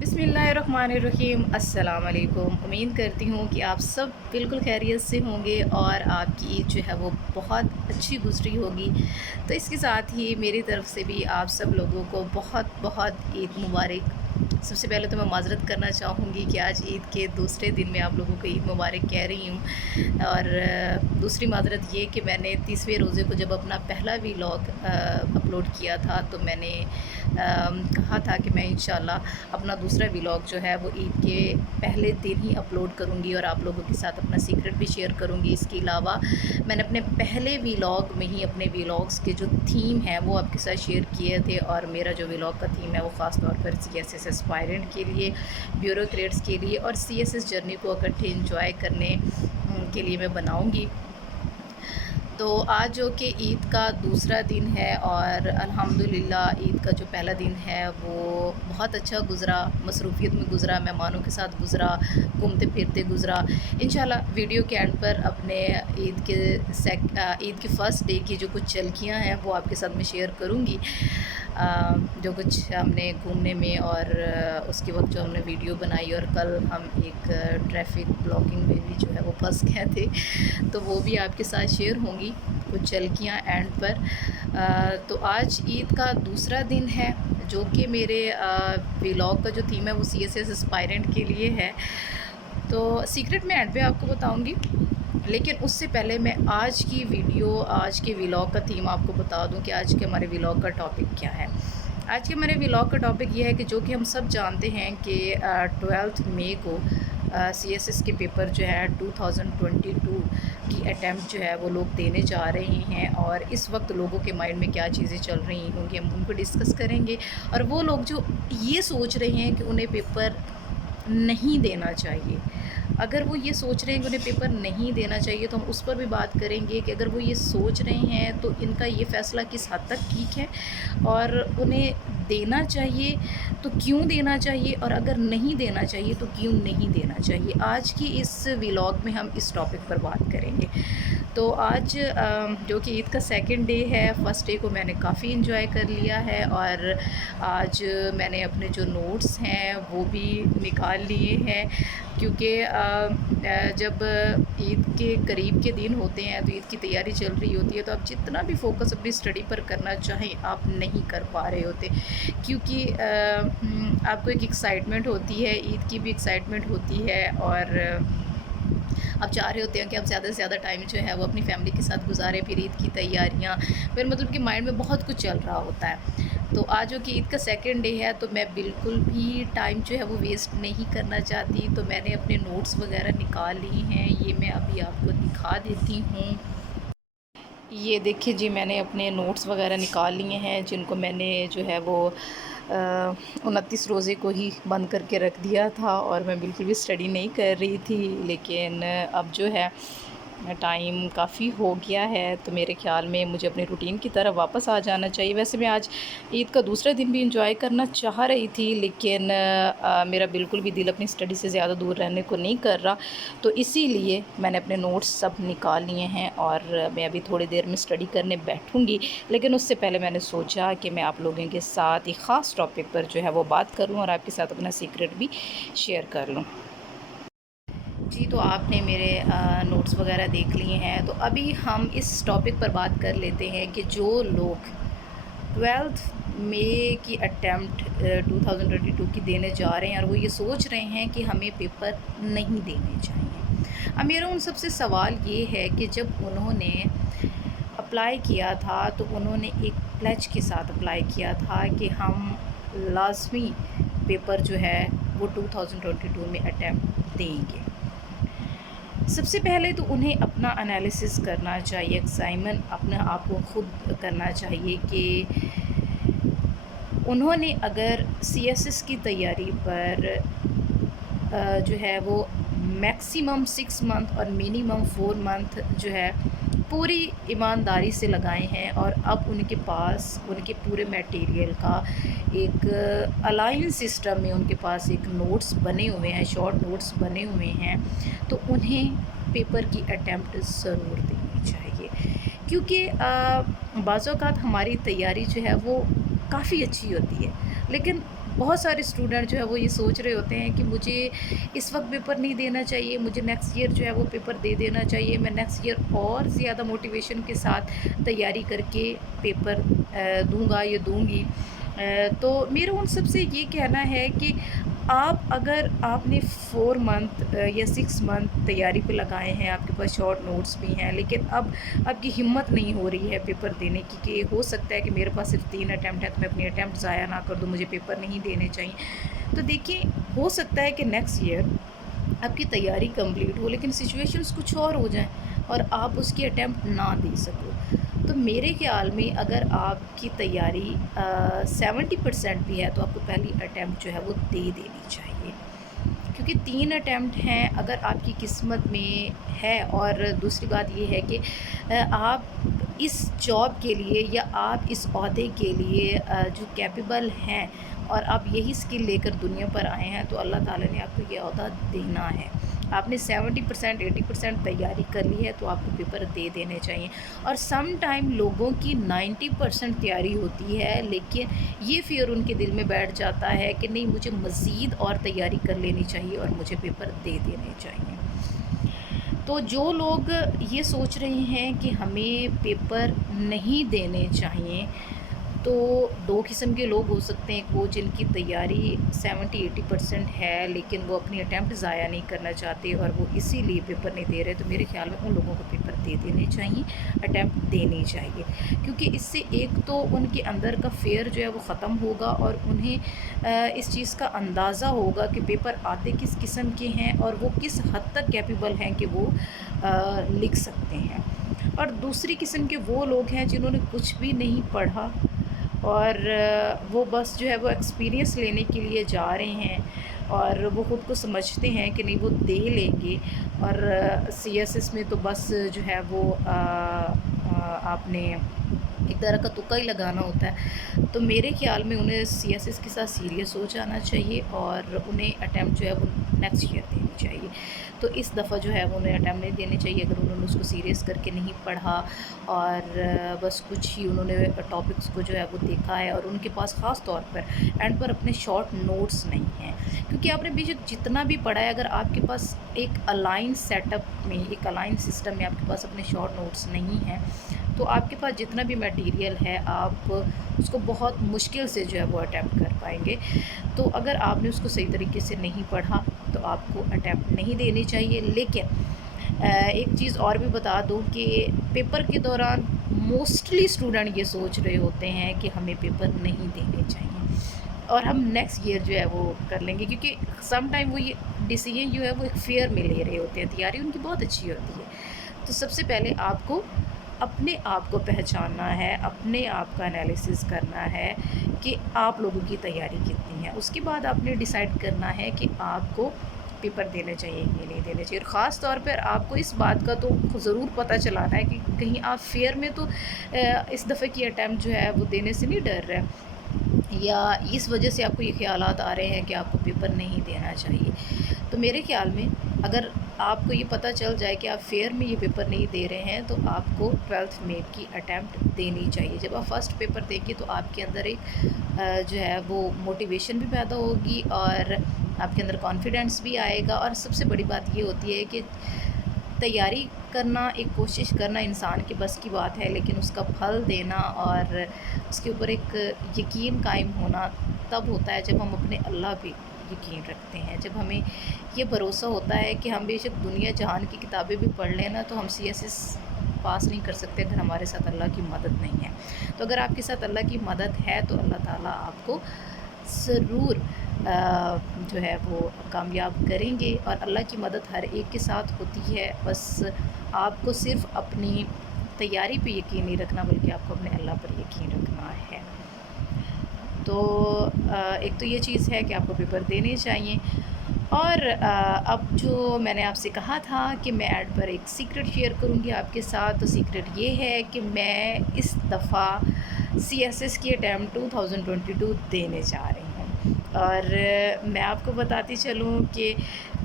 बिस्मिल्लाहिर्रहमानिर्रहीम। अस्सलाम वालेकुम। उम्मीद करती हूँ कि आप सब बिल्कुल खैरियत से होंगे और आपकी ईद जो है वो बहुत अच्छी गुज़री होगी। तो इसके साथ ही मेरी तरफ़ से भी आप सब लोगों को बहुत बहुत ईद मुबारक। सबसे पहले तो मैं माज़रत करना चाहूँगी कि आज ईद के दूसरे दिन में आप लोगों को ईद मुबारक कह रही हूँ। और दूसरी माज़रत ये कि मैंने 30वें रोज़े को जब अपना पहला वीलॉग अपलोड किया था तो मैंने कहा था कि मैं इंशाल्लाह अपना दूसरा व्लॉग जो है वो ईद के पहले दिन ही अपलोड करूँगी और आप लोगों के साथ अपना सीक्रेट भी शेयर करूँगी। इसके अलावा मैंने अपने पहले व्लॉग में ही अपने व्लॉग्स के जो थीम है वो आपके साथ शेयर किए थे, और मेरा जो व्लॉग का थीम है वो ख़ास तौर पर CSS एस्पायरेंट के लिए, ब्यूरोक्रेट्स के लिए और CSS जर्नी को इकट्ठे इंजॉय करने के लिए मैं बनाऊँगी। तो आज जो कि ईद का दूसरा दिन है और अल्हम्दुलिल्लाह ईद का जो पहला दिन है वो बहुत अच्छा गुज़रा, मसरूफ़ियत में गुज़रा, मेहमानों के साथ गुज़रा, घूमते फिरते गुज़रा। इंशाल्लाह वीडियो के एंड पर अपने ईद के फ़र्स्ट डे की जो कुछ झलकियाँ हैं वो आपके साथ मैं शेयर करूँगी। जो कुछ हमने घूमने में और उसके वक्त जो हमने वीडियो बनाई, और कल हम एक ट्रैफिक ब्लॉकिंग में भी जो है वो फंस गए थे, तो वो भी आपके साथ शेयर होंगी कुछ झलकियाँ एंड पर। तो आज ईद का दूसरा दिन है जो कि मेरे व्लॉग का जो थीम है वो CSS एस्पायरेंट के लिए है। तो सीक्रेट मैं एंड पे आपको बताऊंगी, लेकिन उससे पहले मैं आज की वीडियो, आज के व्लॉग का थीम आपको बता दूं कि आज के हमारे व्लॉग का टॉपिक क्या है। आज के हमारे व्लॉग का टॉपिक ये है कि जो कि हम सब जानते हैं कि 12 मई को CSS के पेपर जो है 2022 की अटैम्प्ट जो है वो लोग देने जा रहे हैं, और इस वक्त लोगों के माइंड में क्या चीज़ें चल रही होंगी हम उनको डिस्कस करेंगे। और वो लोग जो ये सोच रहे हैं कि उन्हें पेपर नहीं देना चाहिए, अगर वो ये सोच रहे हैं कि उन्हें पेपर नहीं देना चाहिए, तो हम उस पर भी बात करेंगे कि अगर वो ये सोच रहे हैं तो इनका ये फ़ैसला किस हद तक ठीक है, और उन्हें देना चाहिए तो क्यों देना चाहिए, और अगर नहीं देना चाहिए तो क्यों नहीं देना चाहिए। आज की इस व्लॉग में हम इस टॉपिक पर बात करेंगे। तो आज जो कि ईद का सेकंड डे है, फ़र्स्ट डे को मैंने काफ़ी इन्जॉय कर लिया है, और आज मैंने अपने जो नोट्स हैं वो भी निकाल लिए हैं, क्योंकि जब ईद के करीब के दिन होते हैं तो ईद की तैयारी चल रही होती है, तो आप जितना भी फ़ोकस अपनी स्टडी पर करना चाहें आप नहीं कर पा रहे होते, क्योंकि आपको एक एक्साइटमेंट होती है, ईद की भी एक्साइटमेंट होती है, और आप चाह रहे होते हैं कि आप ज़्यादा से ज़्यादा टाइम जो है वो अपनी फैमिली के साथ गुजारें, फिर ईद की तैयारियाँ, फिर मतलब कि माइंड में बहुत कुछ चल रहा होता है। तो आज जो कि ईद का सेकंड डे है तो मैं बिल्कुल भी टाइम जो है वो वेस्ट नहीं करना चाहती, तो मैंने अपने नोट्स वगैरह निकाल लिए हैं, ये मैं अभी आपको दिखा देती हूँ। ये देखिए जी, मैंने अपने नोट्स वगैरह निकाल लिए हैं, जिनको मैंने जो है वो 29 रोज़े को ही बंद करके रख दिया था, और मैं बिल्कुल भी स्टडी नहीं कर रही थी। लेकिन अब जो है टाइम काफ़ी हो गया है, तो मेरे ख़्याल में मुझे अपनी रूटीन की तरफ वापस आ जाना चाहिए। वैसे मैं आज ईद का दूसरा दिन भी एंजॉय करना चाह रही थी, लेकिन मेरा बिल्कुल भी दिल अपनी स्टडी से ज़्यादा दूर रहने को नहीं कर रहा, तो इसीलिए मैंने अपने नोट्स सब निकाल लिए हैं, और मैं अभी थोड़ी देर में स्टडी करने बैठूँगी। लेकिन उससे पहले मैंने सोचा कि मैं आप लोगों के साथ एक ख़ास टॉपिक पर जो है वो बात करूँ और आपके साथ अपना सीक्रेट भी शेयर कर लूँ। जी, तो आपने मेरे नोट्स वगैरह देख लिए हैं, तो अभी हम इस टॉपिक पर बात कर लेते हैं कि जो लोग 12 मई की अटैम्प्ट 2022 की देने जा रहे हैं और वो ये सोच रहे हैं कि हमें पेपर नहीं देने चाहिए। अब मेरा उन सबसे सवाल ये है कि जब उन्होंने अप्लाई किया था तो उन्होंने एक प्लेज के साथ अप्लाई किया था कि हम लाज़मी पेपर जो है वो 2022 में अटैम्प्ट देंगे। सबसे पहले तो उन्हें अपना एनालिसिस करना चाहिए, एग्ज़ामिन अपने आप को खुद करना चाहिए कि उन्होंने अगर CSS की तैयारी पर जो है वो मैक्सिमम 6 मंथ और मिनिमम 4 मंथ जो है पूरी ईमानदारी से लगाए हैं, और अब उनके पास उनके पूरे मटेरियल का एक अलाइन सिस्टम में उनके पास एक नोट्स बने हुए हैं, शॉर्ट नोट्स बने हुए हैं, तो उन्हें पेपर की अटैम्प्ट ज़रूर देनी चाहिए। क्योंकि बाज़ औक़ात हमारी तैयारी जो है वो काफ़ी अच्छी होती है, लेकिन بہت سارے اسٹوڈنٹ جو ہے وہ یہ سوچ رہے ہوتے ہیں کہ مجھے اس وقت پیپر نہیں دینا چاہیے، مجھے نیکسٹ ایئر جو ہے وہ پیپر دے دینا چاہیے، میں نیکسٹ ایئر اور زیادہ موٹیویشن کے ساتھ تیاری کر کے پیپر دوں گا یا دوں گی۔ تو میرا ان سب سے یہ کہنا ہے کہ اگر آپ نے 4 منتھ یا 6 منتھ تیاری پہ لگائے ہیں، آپ کے پاس شارٹ نوٹس بھی ہیں، لیکن اب آپ کی ہمت نہیں ہو رہی ہے پیپر دینے کی کہ ہو سکتا ہے کہ میرے پاس صرف 3 اٹیمپٹ ہے تو میں اپنی اٹیمپٹ ضائع نہ کر دوں، مجھے پیپر نہیں دینے چاہیے۔ تو دیکھیں، ہو سکتا ہے کہ نیکسٹ ایئر آپ کی تیاری کمپلیٹ ہو لیکن سچویشنز کچھ اور ہو جائیں اور آپ اس کی اٹیمپٹ نہ دے سکو۔ تو میرے خیال میں اگر آپ کی تیاری 70% بھی ہے تو آپ کو پہلی اٹیمپٹ جو ہے وہ دے دینی چاہیے، کیونکہ 3 اٹیمپٹ ہیں اگر آپ کی قسمت میں ہے۔ اور دوسری بات یہ ہے کہ آپ اس جاب کے لیے یا آپ اس عہدے کے لیے جو کیپیبل ہیں اور آپ یہی اسکل لے کر دنیا پر آئے ہیں، تو اللہ تعالیٰ نے آپ کو یہ عہدہ دینا ہے۔ آپ نے 70% 80% تیاری کر لی ہے تو آپ کو پیپر دے دینے چاہیے۔ اور سم ٹائم لوگوں کی 90% تیاری ہوتی ہے لیکن یہ فیئر ان کے دل میں بیٹھ جاتا ہے کہ نہیں، مجھے مزید اور تیاری کر لینی چاہیے اور مجھے پیپر دے دینے چاہیے۔ تو جو لوگ یہ سوچ رہے ہیں کہ ہمیں پیپر نہیں دینے چاہیے، تو 2 قسم کے لوگ ہو سکتے ہیں۔ ایک وہ جن کی تیاری 70-80% ہے لیکن وہ اپنی اٹیمپٹ ضائع نہیں کرنا چاہتے اور وہ اسی لیے پیپر نہیں دے رہے، تو میرے خیال میں ان لوگوں کو پیپر دے دینے چاہیے، اٹیمپٹ دینی چاہیے، کیونکہ اس سے ایک تو ان کے اندر کا فیئر جو ہے وہ ختم ہوگا اور انہیں اس چیز کا اندازہ ہوگا کہ پیپر آتے کس قسم کے ہیں اور وہ کس حد تک کیپیبل ہیں کہ وہ لکھ سکتے ہیں۔ اور دوسری قسم کے وہ لوگ ہیں جنہوں نے کچھ بھی نہیں پڑھا اور وہ بس جو ہے وہ ایکسپیرینس لینے کے لیے جا رہے ہیں اور وہ خود کو سمجھتے ہیں کہ نہیں وہ دے لیں گے، اور سی ایس ایس میں تو بس جو ہے وہ آپ نے ایک طرح کا تکا ہی لگانا ہوتا ہے۔ تو میرے خیال میں انہیں سی ایس ایس کے ساتھ سیریس ہو جانا چاہیے اور انہیں اٹیمپٹ جو ہے وہ نیکسٹ ایئر دینی چاہیے۔ تو اس دفعہ جو ہے وہ انہیں اٹیمپٹ نہیں دینے چاہیے اگر انہوں نے اس کو سیریس کر کے نہیں پڑھا اور بس کچھ ہی انہوں نے ٹاپکس کو جو ہے وہ دیکھا ہے اور ان کے پاس خاص طور پر اینڈ پر اپنے شارٹ نوٹس نہیں ہیں، کیونکہ آپ نے بے شک جتنا بھی پڑھا ہے، اگر آپ کے پاس ایک الائن سیٹ اپ میں، ایک الائن سسٹم میں آپ کے پاس اپنے شارٹ نوٹس نہیں ہیں، تو آپ کے پاس جتنا بھی میٹیریل ہے آپ اس کو بہت مشکل سے جو ہے وہ اٹیمپٹ کر پائیں گے۔ تو اگر آپ نے اس کو صحیح طریقے سے نہیں پڑھا تو آپ کو اٹیمپٹ نہیں دینی چاہیے۔ لیکن ایک چیز اور بھی بتا دوں کہ پیپر کے دوران موسٹلی اسٹوڈنٹ یہ سوچ رہے ہوتے ہیں کہ ہمیں پیپر نہیں دینے چاہیے اور ہم نیکسٹ ایئر جو ہے وہ کر لیں گے، کیونکہ سم ٹائم وہ یہ ڈیسیجن جو ہے وہ ایک فیئر میں لے رہے ہوتے ہیں، تیاری ان کی بہت اچھی ہوتی ہے۔ تو سب سے پہلے آپ کو اپنے آپ کو پہچاننا ہے، اپنے آپ کا انالیسس کرنا ہے کہ آپ لوگوں کی تیاری کتنی ہے، اس کے بعد آپ نے ڈیسائیڈ کرنا ہے کہ آپ کو پیپر دینے چاہیے کہ نہیں دینے چاہیے۔ اور خاص طور پر آپ کو اس بات کا تو ضرور پتہ چلانا ہے کہ کہیں آپ فیئر میں تو اس دفعہ کی اٹیمپٹ جو ہے وہ دینے سے نہیں ڈر رہے، یا اس وجہ سے آپ کو یہ خیالات آ رہے ہیں کہ آپ کو پیپر نہیں دینا چاہیے۔ تو میرے خیال میں اگر آپ کو یہ پتہ چل جائے کہ آپ فیئر میں یہ پیپر نہیں دے رہے ہیں تو آپ کو 12th میں کی اٹیمپٹ دینی چاہیے۔ جب آپ فرسٹ پیپر دیں گے تو آپ کے اندر ایک جو ہے وہ موٹیویشن بھی پیدا ہوگی اور آپ کے اندر کانفیڈنس بھی آئے گا۔ اور سب سے بڑی بات یہ ہوتی ہے کہ تیاری کرنا، ایک کوشش کرنا انسان کے بس کی بات ہے، لیکن اس کا پھل دینا اور اس کے اوپر ایک یقین قائم ہونا تب ہوتا ہے جب ہم اپنے اللہ پہ یقین رکھتے ہیں، جب ہمیں یہ بھروسہ ہوتا ہے کہ ہم بے شک دنیا جہان کی کتابیں بھی پڑھ لیں نا تو ہم سی ایس ایس پاس نہیں کر سکتے اگر ہمارے ساتھ اللہ کی مدد نہیں ہے۔ تو اگر آپ کے ساتھ اللہ کی مدد ہے تو اللہ تعالیٰ آپ کو ضرور جو ہے وہ کامیاب کریں گے، اور اللہ کی مدد ہر ایک کے ساتھ ہوتی ہے، بس آپ کو صرف اپنی تیاری پہ یقین نہیں رکھنا بلکہ آپ کو اپنے اللہ پر یقین رکھنا ہے۔ تو ایک تو یہ چیز ہے کہ آپ کو پیپر دینے چاہیے۔ اور اب جو میں نے آپ سے کہا تھا کہ میں ایڈ پر ایک سیکرٹ شیئر کروں گی آپ کے ساتھ، تو سیکرٹ یہ ہے کہ میں اس دفعہ سی ایس ایس کی اٹیمپٹ 2022 دینے جا رہی ہوں، اور میں آپ کو بتاتی چلوں کہ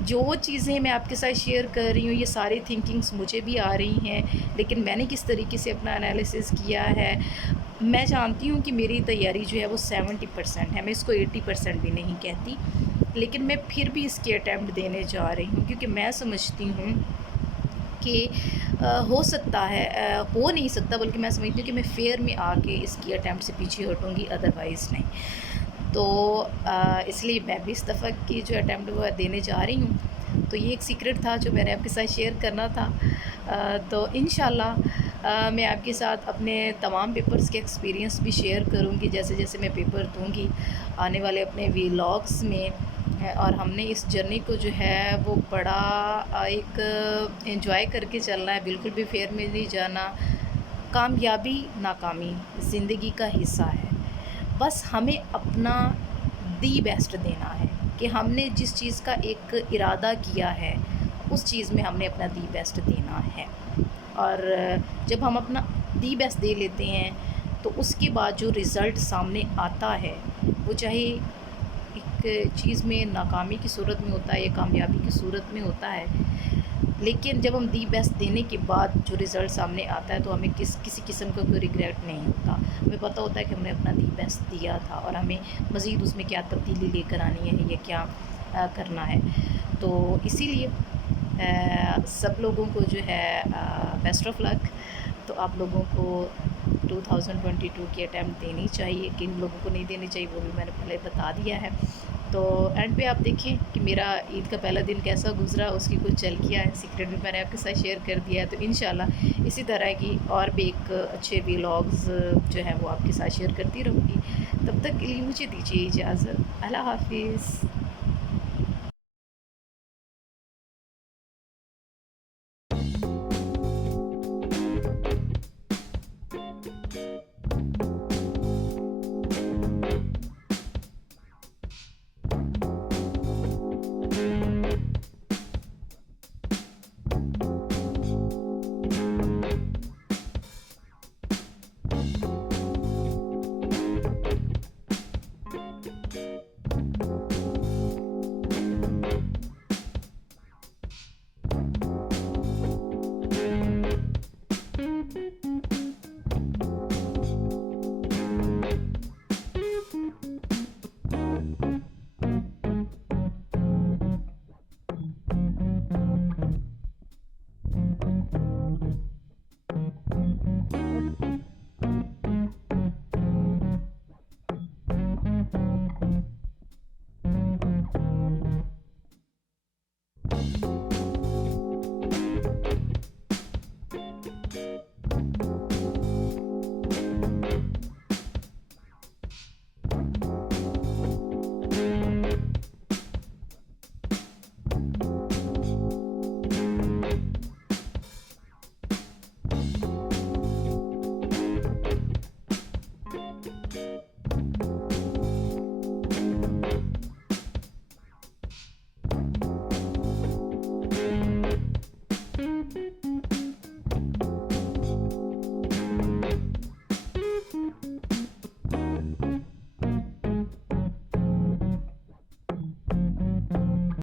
جو چیزیں میں آپ کے ساتھ شیئر کر رہی ہوں یہ ساری تھنکنگز مجھے بھی آ رہی ہیں، لیکن میں نے کس طریقے سے اپنا انالیسس کیا ہے मैं जानती हूँ कि मेरी तैयारी जो है वो 70% है, मैं इसको 80% भी नहीं कहती, लेकिन मैं फिर भी इसकी अटेम्प्ट देने जा रही हूँ क्योंकि मैं समझती हूँ कि हो सकता है, हो नहीं सकता, बल्कि मैं समझती हूँ कि मैं फेयर में आके इसकी अटेम्प्ट से पीछे हटूँगी, अदरवाइज़ नहीं। तो इसलिए मैं भी इस दफ़ा की जो अटेम्प्ट वो देने जा रही हूँ। तो ये एक सीक्रेट था जो मैंने आपके साथ शेयर करना था। तो इंशाल्लाह मैं आपके साथ अपने तमाम पेपर्स के एक्सपीरियंस भी शेयर करूँगी जैसे जैसे मैं पेपर दूँगी आने वाले अपने व्लॉग्स में। और हमने इस जर्नी को जो है वो बड़ा एक एंजॉय करके चलना है, बिल्कुल भी फेयर में नहीं जाना। कामयाबी नाकामी ज़िंदगी का हिस्सा है, बस हमें अपना दी बेस्ट देना है कि हमने जिस चीज़ का एक इरादा किया है उस चीज़ में हमने अपना दी बेस्ट देना है। और जब हम अपना दी बेस्ट दे लेते हैं तो उसके बाद जो रिज़ल्ट सामने आता है वो चाहे एक चीज़ में नाकामी की सूरत में होता है या कामयाबी की सूरत में होता है, लेकिन जब हम दी बेस्ट देने के बाद जो रिज़ल्ट सामने आता है तो हमें किसी किस्म का कोई रिग्रेट नहीं होता। हमें पता होता है कि हमने अपना दी बेस्ट दिया था और हमें मज़ीद उसमें क्या तब्दीली लेकर आनी है या क्या करना है। तो इसीलिए सब लोगों को जो है बेस्ट ऑफ लक। तो आप लोगों को 2022 की अटैम्प्ट देनी चाहिए, किन लोगों को नहीं देनी चाहिए वो भी मैंने पहले बता दिया है। तो एंड पे आप देखें कि मेरा ईद का पहला दिन कैसा गुज़रा, उसकी कुछ झलकियाँ हैं, सीक्रेट भी मैंने आपके साथ शेयर कर दिया है। तो इंशाल्लाह इसी तरह की और भी एक अच्छे व्लॉग्स जो है वो आपके साथ शेयर करती रहूँगी। तब तक के लिए मुझे दीजिए इजाज़त। अल्लाह हाफ़िज़।